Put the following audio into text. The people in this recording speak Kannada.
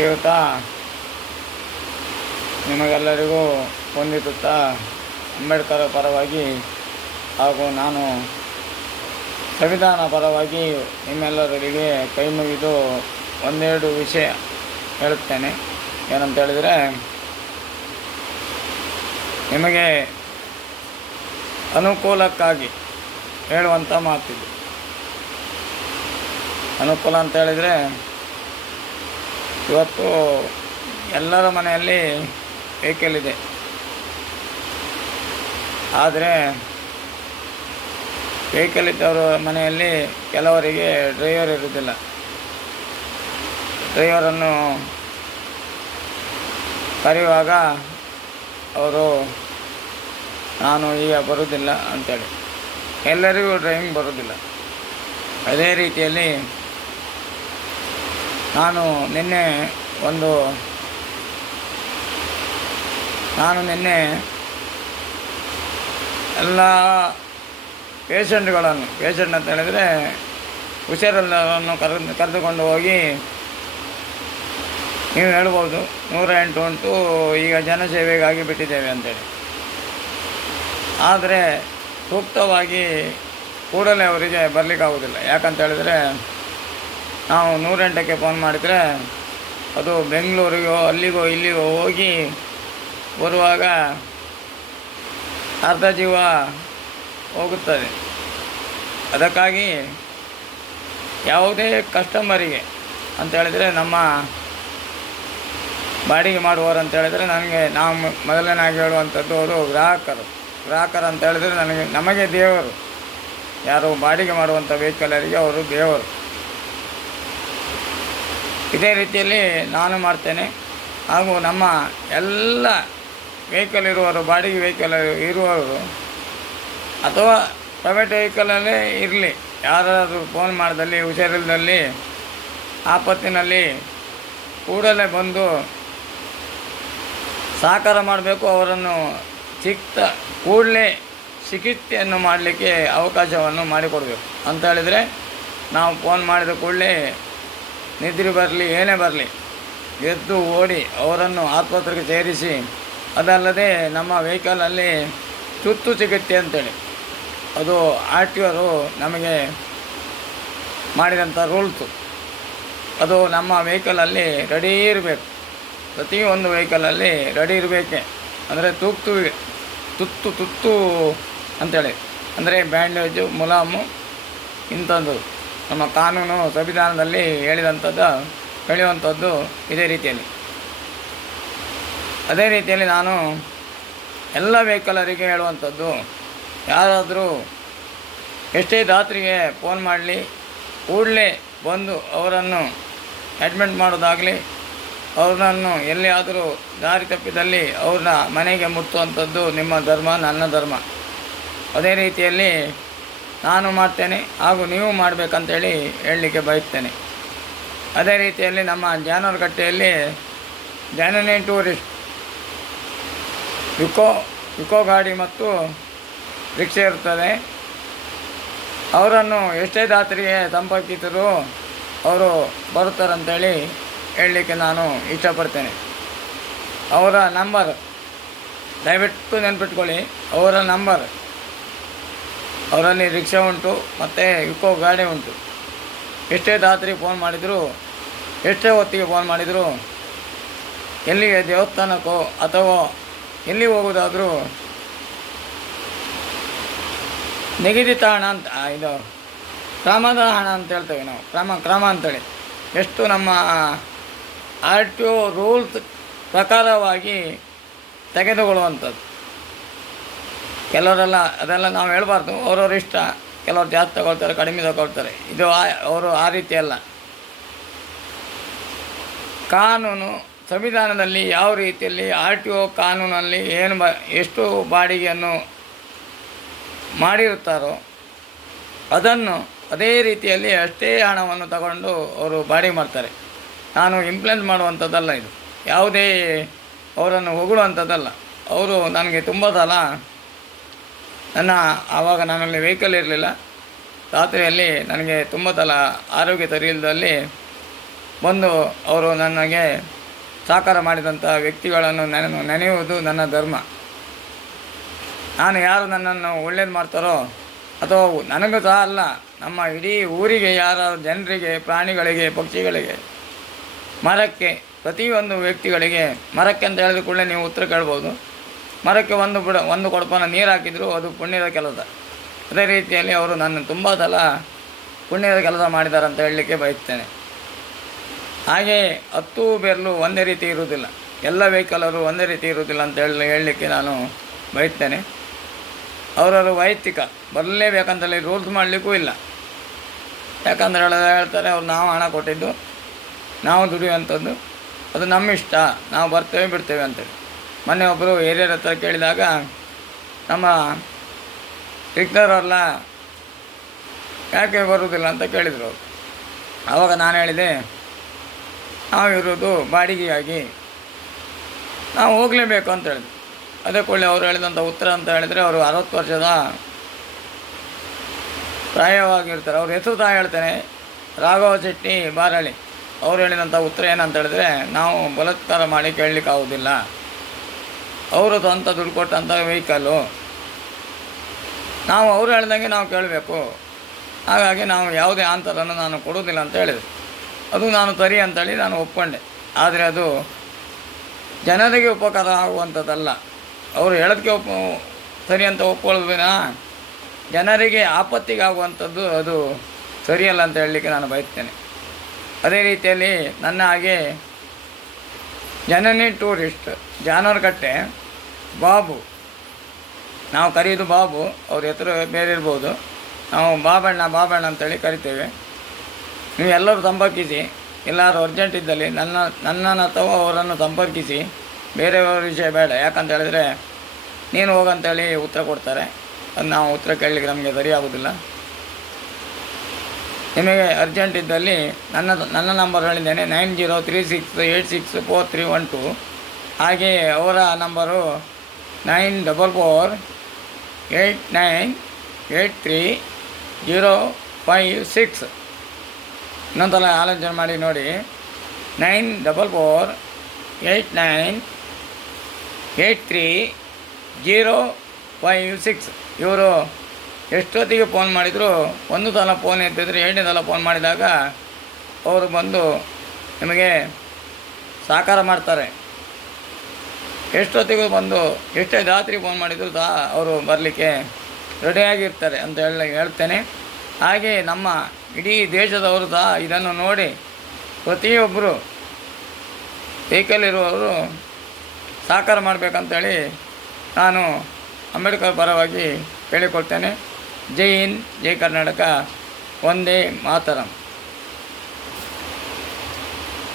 ಶ್ರೀಯುತ ನಿಮಗೆಲ್ಲರಿಗೂ ವಂದಿಸುತ್ತಾ ಅಂಬೇಡ್ಕರ್ ಪರವಾಗಿ ಹಾಗೂ ನಾನು ಸಂವಿಧಾನ ಪರವಾಗಿ ನಿಮ್ಮೆಲ್ಲರಿಗೆ ಕೈ ಮುಗಿದು ಒಂದೆರಡು ವಿಷಯ ಹೇಳುತ್ತೇನೆ. ಏನಂತ ಹೇಳಿದರೆ, ನಿಮಗೆ ಅನುಕೂಲಕ್ಕಾಗಿ ಹೇಳುವಂಥ ಮಾತಿದು. ಅನುಕೂಲ ಅಂತ ಹೇಳಿದರೆ, ಇವತ್ತು ಎಲ್ಲರ ಮನೆಯಲ್ಲಿ ವೆಹಿಕಲ್ ಇದೆ. ಆದರೆ ವೆಹಿಕಲ್ ಇದ್ದವರ ಮನೆಯಲ್ಲಿ ಕೆಲವರಿಗೆ ಡ್ರೈವರ್ ಇರುವುದಿಲ್ಲ. ಡ್ರೈವರನ್ನು ಕರೆಯುವಾಗ ಅವರು ನಾನು ಈಗ ಬರುವುದಿಲ್ಲ ಅಂತೇಳಿ, ಎಲ್ಲರಿಗೂ ಡ್ರೈವಿಂಗ್ ಬರುವುದಿಲ್ಲ. ಅದೇ ರೀತಿಯಲ್ಲಿ ನಾನು ನಿನ್ನೆ ಎಲ್ಲ ಪೇಷಂಟ್ ಅಂತ ಹೇಳಿದರೆ ಹುಷಾರಿಲ್ಲದವರನ್ನು ಕರೆದುಕೊಂಡು ಹೋಗಿ, ನೀವು ಹೇಳ್ಬೋದು 108 ಉಂಟು, ಈಗ ಜನಸೇವೆಗಾಗಿ ಬಿಟ್ಟಿದ್ದೇವೆ ಅಂತೇಳಿ. ಆದರೆ ಸೂಕ್ತವಾಗಿ ಕೂಡಲೇ ಅವರಿಗೆ ಬರಲಿಕ್ಕಾಗೋದಿಲ್ಲ. ಯಾಕಂತ ಹೇಳಿದರೆ, ನಾವು 108ಕ್ಕೆ ಫೋನ್ ಮಾಡಿದರೆ ಅದು ಬೆಂಗಳೂರಿಗೋ ಅಲ್ಲಿಗೋ ಇಲ್ಲಿಗೋ ಹೋಗಿ ಬರುವಾಗ ಅರ್ಧ ಜೀವ ಹೋಗುತ್ತದೆ. ಅದಕ್ಕಾಗಿ ಯಾವುದೇ ಕಸ್ಟಮರಿಗೆ ಅಂತ ಹೇಳಿದರೆ, ನಮ್ಮ ಬಾಡಿಗೆ ಮಾಡುವವರು ಅಂತ ಹೇಳಿದರೆ ನಾವು ಮೊದಲನೇದಾಗಿ ಹೇಳುವಂಥದ್ದು ಅವರು ಗ್ರಾಹಕರು ಅಂತ ಹೇಳಿದರೆ ನಮಗೆ ದೇವರು. ಯಾರು ಬಾಡಿಗೆ ಮಾಡುವಂಥ ವೆಹಿಕಲರಿಗೆ ಅವರು ದೇವರು. ಇದೇ ರೀತಿಯಲ್ಲಿ ನಾನು ಮಾಡ್ತೇನೆ. ಹಾಗೂ ನಮ್ಮ ಎಲ್ಲ ವೆಹಿಕಲ್ ಇರುವವರು, ಬಾಡಿಗೆ ವೆಹಿಕಲ್ ಇರುವವರು ಅಥವಾ ಪ್ರೈವೇಟ್ ವೆಹಿಕಲಲ್ಲೇ ಇರಲಿ, ಯಾರಾದರೂ ಫೋನ್ ಮಾಡಿದಲ್ಲಿ, ಹುಷಾರಿಲ್ಲದಲ್ಲಿ, ಆಪತ್ತಿನಲ್ಲಿ ಕೂಡಲೇ ಬಂದು ಸಹಕಾರ ಮಾಡಬೇಕು. ಅವರನ್ನು ಕೂಡಲೇ ಚಿಕಿತ್ಸೆಯನ್ನು ಮಾಡಲಿಕ್ಕೆ ಅವಕಾಶವನ್ನು ಮಾಡಿಕೊಡಬೇಕು. ಅಂತ ಹೇಳಿದರೆ, ನಾವು ಫೋನ್ ಮಾಡಿದ ಕೂಡಲೇ ನಿದ್ರೆ ಬರಲಿ, ಏನೇ ಬರಲಿ, ಎದ್ದು ಓಡಿ ಅವರನ್ನು ಆಸ್ಪತ್ರೆಗೆ ಸೇರಿಸಿ, ಅದಲ್ಲದೆ ನಮ್ಮ ವೆಹಿಕಲಲ್ಲಿ ತುರ್ತು ಚಿಕಿತ್ಸೆ ಅಂತೇಳಿ ಅದು RTO ನಮಗೆ ಮಾಡಿದಂಥ ರೂಲ್ಸು. ಅದು ನಮ್ಮ ವೆಹಿಕಲಲ್ಲಿ ರೆಡಿ ಇರಬೇಕು. ಪ್ರತಿಯೊಂದು ವೆಹಿಕಲಲ್ಲಿ ರೆಡಿ ಇರಬೇಕೆ. ಅಂದರೆ ತುತ್ತು ಅಂಥೇಳಿ, ಅಂದರೆ ಬ್ಯಾಂಡೇಜು, ಮುಲಾಮು, ಇಂಥದ್ದು ನಮ್ಮ ಕಾನೂನು ಸಂವಿಧಾನದಲ್ಲಿ ಹೇಳುವಂಥದ್ದು ಇದೇ ರೀತಿಯಲ್ಲಿ. ಅದೇ ರೀತಿಯಲ್ಲಿ ನಾನು ಎಲ್ಲ ವೆಹಿಕಲರಿಗೆ ಹೇಳುವಂಥದ್ದು, ಯಾರಾದರೂ ಎಷ್ಟೇ ರಾತ್ರಿಗೆ ಫೋನ್ ಮಾಡಲಿ, ಕೂಡಲೇ ಬಂದು ಅವರನ್ನು ಅಡ್ಮಿಟ್ ಮಾಡೋದಾಗಲಿ, ಅವ್ರನ್ನು ಎಲ್ಲಿಯಾದರೂ ದಾರಿ ತಪ್ಪಿದಲ್ಲಿ ಅವ್ರನ್ನ ಮನೆಗೆ ಮುಟ್ಟುವಂಥದ್ದು ನಿಮ್ಮ ಧರ್ಮ, ನನ್ನ ಧರ್ಮ. ಅದೇ ರೀತಿಯಲ್ಲಿ ನಾನು ಮಾಡ್ತೇನೆ, ಹಾಗೂ ನೀವು ಮಾಡಬೇಕಂತೇಳಿ ಹೇಳಲಿಕ್ಕೆ ಬಯಸ್ತೇನೆ. ಅದೇ ರೀತಿಯಲ್ಲಿ ನಮ್ಮ ಜಾನವರಕಟ್ಟೆಯಲ್ಲಿ ಜನನಿ ಟೂರಿಸ್ಟ್ ಇಕೋ ಗಾಡಿ ಮತ್ತು ರಿಕ್ಷೆ ಇರ್ತದೆ. ಅವರನ್ನು ಎಷ್ಟೇ ರಾತ್ರಿಗೆ ಸಂಪರ್ಕಿಸಿದರೂ ಅವರು ಬರುತ್ತಾರಂತೇಳಿ ಹೇಳಲಿಕ್ಕೆ ನಾನು ಇಷ್ಟಪಡ್ತೇನೆ. ಅವರ ನಂಬರ್ ದಯವಿಟ್ಟು ನೆನ್ಪಿಟ್ಕೊಳ್ಳಿ. ಅವರ ನಂಬರ್, ಅವರಲ್ಲಿ ರಿಕ್ಷಾ ಉಂಟು ಮತ್ತು ಇಕೋ ಗಾಡಿ ಉಂಟು. ಎಷ್ಟೇ ರಾತ್ರಿ ಫೋನ್ ಮಾಡಿದರೂ, ಎಷ್ಟೇ ಹೊತ್ತಿಗೆ ಫೋನ್ ಮಾಡಿದರೂ, ಎಲ್ಲಿಗೆ ದೇವಸ್ಥಾನಕ್ಕೋ ಅಥವಾ ಎಲ್ಲಿ ಹೋಗೋದಾದರೂ ನಿಗದಿತ ಹಣ ಅಂತ, ಇದು ಕ್ರಮದ ಹಣ ಅಂತ ಹೇಳ್ತೇವೆ ನಾವು, ಕ್ರಮ ಅಂತೇಳಿ ಎಷ್ಟು ನಮ್ಮ RTO ರೂಲ್ಸ್ ಪ್ರಕಾರವಾಗಿ ತೆಗೆದುಕೊಳ್ಳುವಂಥದ್ದು. ಅದೆಲ್ಲ ನಾವು ಹೇಳ್ಬಾರ್ದು. ಅವರವ್ರ ಇಷ್ಟ. ಕೆಲವರು ಜಾಸ್ತಿ ತಗೊಳ್ತಾರೆ, ಕಡಿಮೆ ತಗೊಳ್ತಾರೆ. ಇದು ಅವರು ಆ ರೀತಿ ಅಲ್ಲ. ಕಾನೂನು ಸಂವಿಧಾನದಲ್ಲಿ ಯಾವ ರೀತಿಯಲ್ಲಿ RTO ಕಾನೂನಲ್ಲಿ ಎಷ್ಟು ಬಾಡಿಗೆಯನ್ನು ಮಾಡಿರುತ್ತಾರೋ ಅದನ್ನು ಅದೇ ರೀತಿಯಲ್ಲಿ ಅಷ್ಟೇ ಹಣವನ್ನು ತಗೊಂಡು ಅವರು ಬಾಡಿಗೆ ಮಾಡ್ತಾರೆ. ನಾನು ಇಂಪ್ಲೇಂಟ್ ಮಾಡುವಂಥದ್ದಲ್ಲ ಇದು. ಯಾವುದೇ ಅವರನ್ನು ಹೊಗಳುವಂಥದ್ದಲ್ಲ. ಅವರು ನನಗೆ ತುಂಬ ಸಲ ಆವಾಗ ನನ್ನಲ್ಲಿ ವೆಹಿಕಲ್ ಇರಲಿಲ್ಲ. ರಾತ್ರಿಯಲ್ಲಿ ನನಗೆ ತುಂಬ ಸಲ ಆರೋಗ್ಯ ಸರಿ ಇಲ್ಲದಲ್ಲಿ ಬಂದು ಅವರು ನನಗೆ ಸಹಕಾರ ಮಾಡಿದಂಥ ವ್ಯಕ್ತಿಗಳನ್ನು ನೆನೆಯುವುದು ನನ್ನ ಧರ್ಮ. ನಾನು ಯಾರು ನನ್ನನ್ನು ಒಳ್ಳೇದು ಮಾಡ್ತಾರೋ ಅಥವಾ ನನಗೂ ಸಹ ಅಲ್ಲ, ನಮ್ಮ ಇಡೀ ಊರಿಗೆ, ಯಾರ ಜನರಿಗೆ, ಪ್ರಾಣಿಗಳಿಗೆ, ಪಕ್ಷಿಗಳಿಗೆ, ಮರಕ್ಕೆ, ಪ್ರತಿಯೊಂದು ವ್ಯಕ್ತಿಗಳಿಗೆ, ಮರಕ್ಕೆ ಅಂತ ಹೇಳಿದ ಕೂಡಲೇ ನೀವು ಉತ್ತರ ಕೇಳ್ಬೋದು. ಮರಕ್ಕೆ ಒಂದು ಕೊಡಪಾನ ನೀರು ಹಾಕಿದರೂ ಅದು ಪುಣ್ಯದ ಕೆಲಸ. ಅದೇ ರೀತಿಯಲ್ಲಿ ಅವರು ನನ್ನ ತುಂಬ ಸಲ ಪುಣ್ಯದ ಕೆಲಸ ಮಾಡಿದ್ದಾರೆ ಅಂತ ಹೇಳಲಿಕ್ಕೆ ಬಯಸ್ತೇನೆ. ಹಾಗೆ 10 ಬೆರಳು ಒಂದೇ ರೀತಿ ಇರುವುದಿಲ್ಲ, ಎಲ್ಲ ವೆಹಿಕಲರು ಒಂದೇ ರೀತಿ ಇರುವುದಿಲ್ಲ ಅಂತ ಹೇಳಲಿಕ್ಕೆ ನಾನು ಬಯಸ್ತೇನೆ. ಅವರವರು ವೈಯಕ್ತಿಕ ಬರಲೇಬೇಕಂತಲ್ಲಿ ರೂಲ್ಸ್ ಮಾಡಲಿಕ್ಕೂ ಇಲ್ಲ. ಯಾಕಂದ್ರೆ ಹೇಳ್ತಾರೆ ಅವ್ರು ನಾವು ಹಣ ಕೊಟ್ಟಿದ್ದು, ನಾವು ದುಡಿಯುವಂಥದ್ದು, ಅದು ನಮ್ಮ ಇಷ್ಟ, ನಾವು ಬರ್ತೇವೆ ಬಿಡ್ತೇವೆ ಅಂತೇಳಿ. ಮೊನ್ನೆ ಒಬ್ಬರು ಹಿರಿಯರ ಹತ್ರ ಕೇಳಿದಾಗ ನಮ್ಮ ಸಿಗ್ನವರೆಲ್ಲ ಯಾಕೆ ಬರುವುದಿಲ್ಲ ಅಂತ ಕೇಳಿದರು ಅವರು. ಆವಾಗ ನಾನು ಹೇಳಿದೆ, ನಾವು ಇರೋದು ಬಾಡಿಗೆಯಾಗಿ, ನಾವು ಹೋಗಲೇಬೇಕು ಅಂತ ಹೇಳಿದ್ರು. ಅದೇ ಕೊಳ್ಳೆ ಅವರು ಹೇಳಿದಂಥ ಉತ್ತರ ಅಂತ ಹೇಳಿದರೆ, ಅವರು 60 ವರ್ಷದ ಪ್ರಾಯವಾಗಿರ್ತಾರೆ. ಅವ್ರ ಹೆಸರು ಸಹ ಹೇಳ್ತೇನೆ, ರಾಘವ ಶೆಟ್ಟಿ ಬಾರಳ್ಳಿ. ಅವ್ರು ಹೇಳಿದಂಥ ಉತ್ತರ ಏನಂತ ಹೇಳಿದ್ರೆ, ನಾವು ಬಲಾತ್ಕಾರ ಮಾಡಿ ಕೇಳಲಿಕ್ಕೆ ಆಗೋದಿಲ್ಲ, ಅವರು ಸ್ವಂತ ದುಡ್ಡು ಕೊಟ್ಟಂಥ ವೆಹಿಕಲ್ಲು, ನಾವು ಅವರು ಹೇಳ್ದಂಗೆ ನಾವು ಕೇಳಬೇಕು, ಹಾಗಾಗಿ ನಾವು ಯಾವುದೇ ಅಂತರನ್ನು ನಾನು ಕೊಡೋದಿಲ್ಲ ಅಂತ ಹೇಳಿದೆ. ಅದು ನಾನು ಸರಿ ಅಂತೇಳಿ ನಾನು ಒಪ್ಕೊಂಡೆ. ಆದರೆ ಅದು ಜನರಿಗೆ ಉಪಕಾರ ಆಗುವಂಥದ್ದಲ್ಲ. ಅವರು ಹೇಳೋದಕ್ಕೆ ಸರಿ ಅಂತ ಒಪ್ಕೊಳ್ಳೋದಿನ ಜನರಿಗೆ ಆಪತ್ತಿಗೆ ಆಗುವಂಥದ್ದು ಅದು ಸರಿಯಲ್ಲ ಅಂತ ಹೇಳಲಿಕ್ಕೆ ನಾನು ಬಯಸ್ತೇನೆ. ಅದೇ ರೀತಿಯಲ್ಲಿ ನನ್ನ ಹಾಗೆ ಜನನಿ ಟೂರಿಸ್ಟ್ ಜಾನವರಕಟ್ಟೆ ಬಾಬು, ನಾವು ಕರೆಯೋದು ಬಾಬು, ಅವ್ರ ಹೆಸರು ಬೇರೆ ಇರ್ಬೋದು, ನಾವು ಬಾಬಣ್ಣ ಅಂತೇಳಿ ಕರಿತೇವೆ. ನೀವು ಎಲ್ಲರೂ ಸಂಪರ್ಕಿಸಿ, ಎಲ್ಲರೂ ಅರ್ಜೆಂಟ್ ಇದ್ದಲ್ಲಿ ನನ್ನನ್ನು ಅಥವಾ ಅವರನ್ನು ಸಂಪರ್ಕಿಸಿ. ಬೇರೆಯವ್ರ ವಿಷಯ ಬೇಡ, ಯಾಕಂತ ಹೇಳಿದ್ರೆ ನೀನು ಹೋಗಂತೇಳಿ ಉತ್ತರ ಕೊಡ್ತಾರೆ. ಅದು ನಾವು ಉತ್ತರ ಕೇಳಲಿಕ್ಕೆ ನಮಗೆ ಸರಿ ಆಗೋದಿಲ್ಲ. ನಿಮಗೆ ಅರ್ಜೆಂಟ್ ಇದ್ದಲ್ಲಿ ನನ್ನ ನಂಬರ್ ಹೇಳಿದ್ದೇನೆ, 9036864312. ಹಾಗೆ ಅವರ ನಂಬರು 9448983056. ಇನ್ನೊಂದಲ್ಲ ಆಲೋಚನೆ ಮಾಡಿ ನೋಡಿ, 9448983056. ಇವರು ಎಷ್ಟೊತ್ತಿಗೆ ಫೋನ್ ಮಾಡಿದರೂ, ಒಂದು ಸಲ ಫೋನ್ ಎತ್ತಿದ್ರೆ 2ನೇ ಸಲ ಫೋನ್ ಮಾಡಿದಾಗ ಅವರು ಬಂದು ನಿಮಗೆ ಸಹಕಾರ ಮಾಡ್ತಾರೆ. ಎಷ್ಟೊತ್ತಿಗೂ ಬಂದು ಎಷ್ಟೇ ರಾತ್ರಿ ಫೋನ್ ಮಾಡಿದರೂ ಸಹ ಅವರು ಬರಲಿಕ್ಕೆ ರೆಡಿಯಾಗಿರ್ತಾರೆ ಅಂತ ಹೇಳ್ತೇನೆ. ಹಾಗೆ ನಮ್ಮ ಇಡೀ ದೇಶದವರು ಸಹ ಇದನ್ನು ನೋಡಿ ಪ್ರತಿಯೊಬ್ಬರು ವೆಹಿಕಲ್ ಇರುವವರು ಸಹಕಾರ ಮಾಡಬೇಕಂತೇಳಿ ನಾನು ಅಂಬೇಡ್ಕರ್ ಪರವಾಗಿ ಕೇಳಿಕೊಳ್ತೇನೆ. ಜೈ ಹಿಂದ್, ಜೈ ಕರ್ನಾಟಕ, ವಂದೇ ಮಾತರಂ.